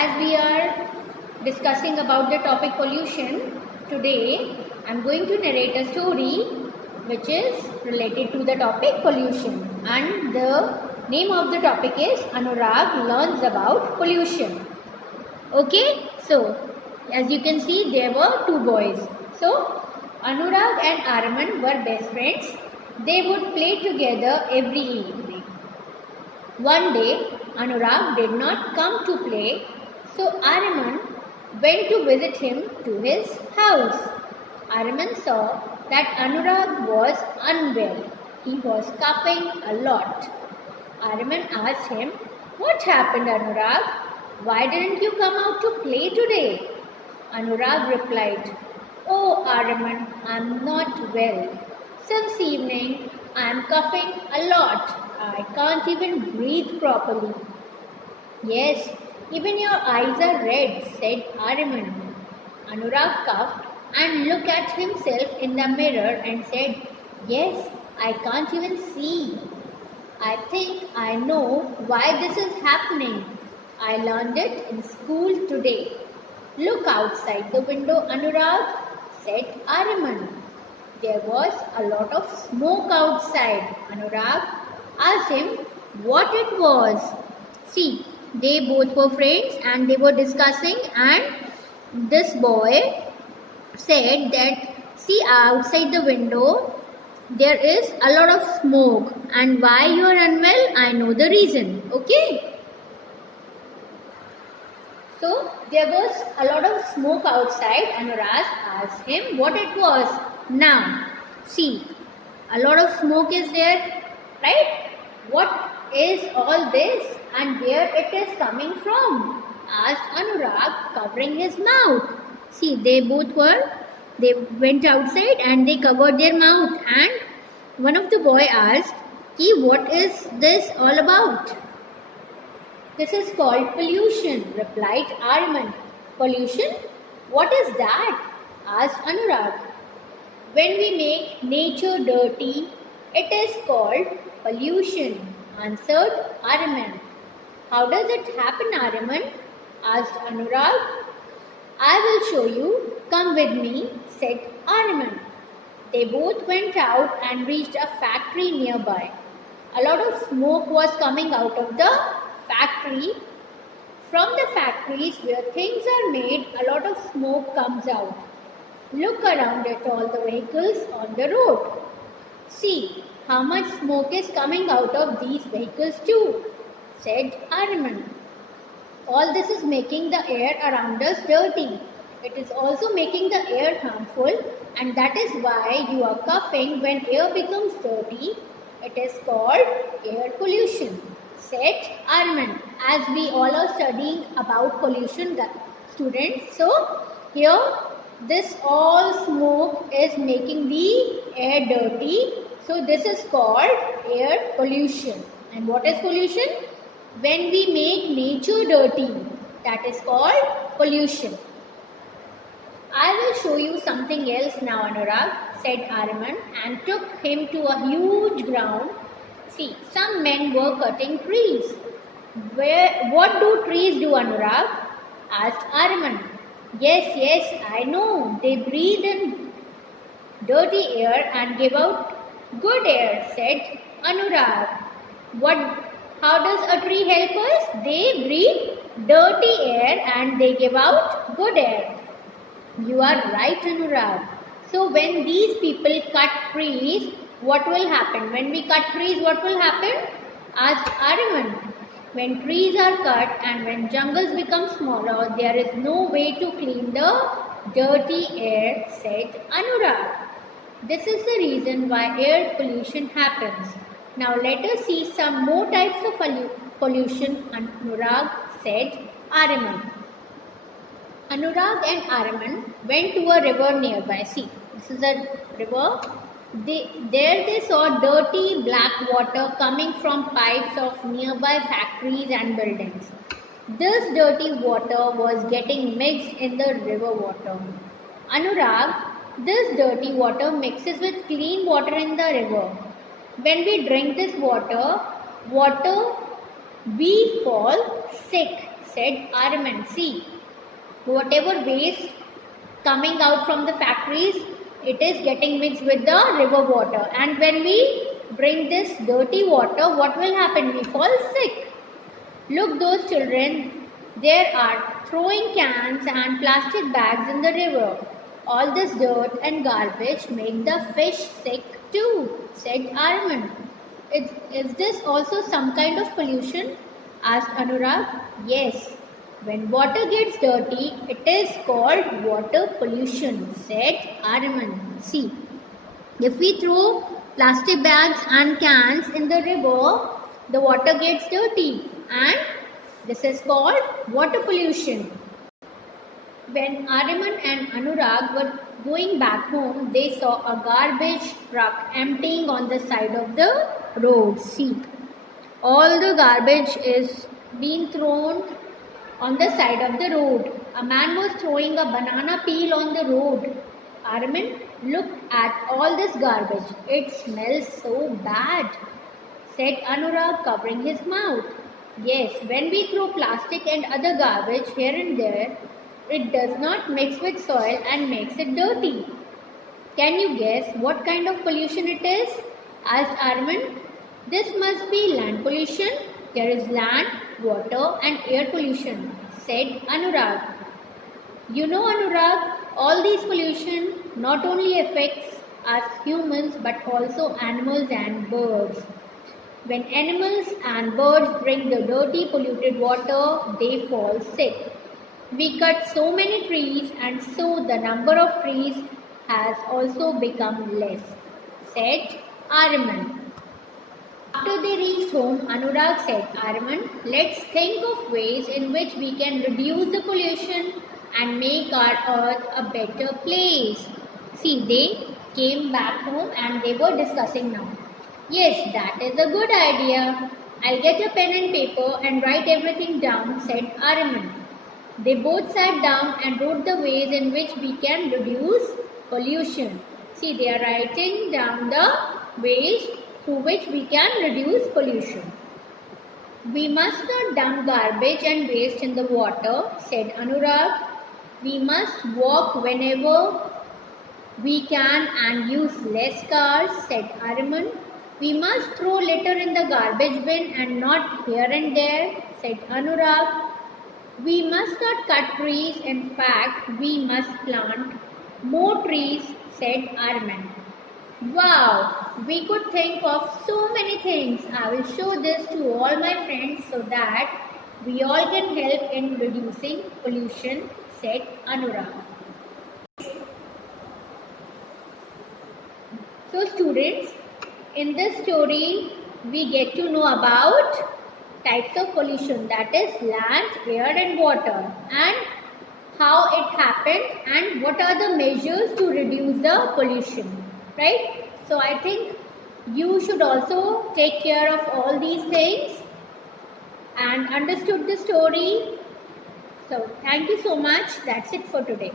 as we are discussing about the topic pollution, today I am going to narrate a story which is related to the topic pollution, and the name of the topic is Anurag Learns About Pollution. Okay, so as you can see, there were two boys. So Anurag and Araman were best friends. They would play together every evening. One day, Anurag did not come to play, so Araman went to visit him to his house. Araman saw that Anurag was unwell. He was coughing a lot. Araman asked him, "What happened, Anurag? Why didn't you come out to play today?" Anurag replied, "Oh, Araman, I'm not well. Since evening, I'm coughing a lot. I can't even breathe properly." "Yes, even your eyes are red," said Araman. Anurag coughed and looked at himself in the mirror and said, "Yes, I can't even see. I think I know why this is happening. I learned it in school today." "Look outside the window, Anurag," said Araman. There was a lot of smoke outside. Anurag asked him what it was. See, they both were friends and they were discussing, and this boy said that, "See, outside the window there is a lot of smoke, and why you are unwell, I know the reason." Okay. So there was a lot of smoke outside. Anurag asked him what it was. "Now, see, a lot of smoke is there, right? What is all this and where it is coming from?" asked Anurag, covering his mouth. See, they went outside and they covered their mouth, and one of the boy asked, "What is this all about?" "This is called pollution," replied Araman. "Pollution? What is that?" asked Anurag. "When we make nature dirty, it is called pollution," answered Araman. "How does it happen, Araman?" asked Anurag. "I will show you. Come with me," said Araman. They both went out and reached a factory nearby. A lot of smoke was coming out of the factory. From the factories where things are made, a lot of smoke comes out. "Look around at all the vehicles on the road. See how much smoke is coming out of these vehicles too," said Araman. "All this is making the air around us dirty. It is also making the air harmful, and that is why you are coughing when air becomes dirty. It is called air pollution," said Araman. As we all are studying about pollution, students, so here this all smoke is making the air dirty. So this is called air pollution. And what is pollution? When we make nature dirty, that is called pollution. "I will show you something else now, Anurag," said Araman, and took him to a huge ground. See, some men were cutting trees. "What do trees do, Anurag?" asked Araman. Yes, I know. They breathe in dirty air and give out good air," said Anurag. How does a tree help us? They breathe dirty air and they give out good air. You are right, Anurag. So when these people cut trees, what will happen? When we cut trees, what will happen? asked Araman. When trees are cut and when jungles become smaller, there is no way to clean the dirty air, said Anurag. This is the reason why air pollution happens. Now let us see some more types of pollution, Anurag, said Araman. Anurag and Araman went to a river nearby. See, this is a river. There they saw dirty black water coming from pipes of nearby factories and buildings. This dirty water was getting mixed in the river water. "Anurag, this dirty water mixes with clean water in the river. When we drink this water we fall sick," said Arman. See, whatever waste coming out from the factories, it is getting mixed with the river water. And when we bring this dirty water, what will happen? We fall sick. Look, those children, they are throwing cans and plastic bags in the river. All this dirt and garbage make the fish sick too, said Arman. Is this also some kind of pollution? Asked Anurag. Yes. When water gets dirty, it is called water pollution, said Arman. See, if we throw plastic bags and cans in the river, the water gets dirty, and this is called water pollution. When Arman and Anurag were going back home, they saw a garbage truck emptying on the side of the road. See, all the garbage is being thrown on the side of the road. A man was throwing a banana peel on the road. Arman looked at all this garbage. It smells so bad, said Anurag, covering his mouth. Yes, when we throw plastic and other garbage here and there, it does not mix with soil and makes it dirty. Can you guess what kind of pollution it is? Asked Arman. This must be land pollution. There is land, water and air pollution, said Anurag. You know, Anurag, all these pollution not only affects us humans but also animals and birds. When animals and birds drink the dirty polluted water, they fall sick. We cut so many trees and so the number of trees has also become less, said Arman. After they reached home, Anurag said, Arman, let's think of ways in which we can reduce the pollution and make our earth a better place. See, they came back home and they were discussing now. Yes, that is a good idea. I'll get a pen and paper and write everything down, said Arman. They both sat down and wrote the ways in which we can reduce pollution. See, they are writing down the ways through which we can reduce pollution. We must not dump garbage and waste in the water, said Anurag. We must walk whenever we can and use less cars, said Arman. We must throw litter in the garbage bin and not here and there, said Anurag. We must not cut trees. In fact, we must plant more trees, said Arman. Wow, we could think of so many things. I will show this to all my friends so that we all can help in reducing pollution, said Anurag. So students, in this story, we get to know about types of pollution, that is land, air and water, and how it happened and what are the measures to reduce the pollution, right? So I think you should also take care of all these things and understood the story. So thank you so much. That's it for today.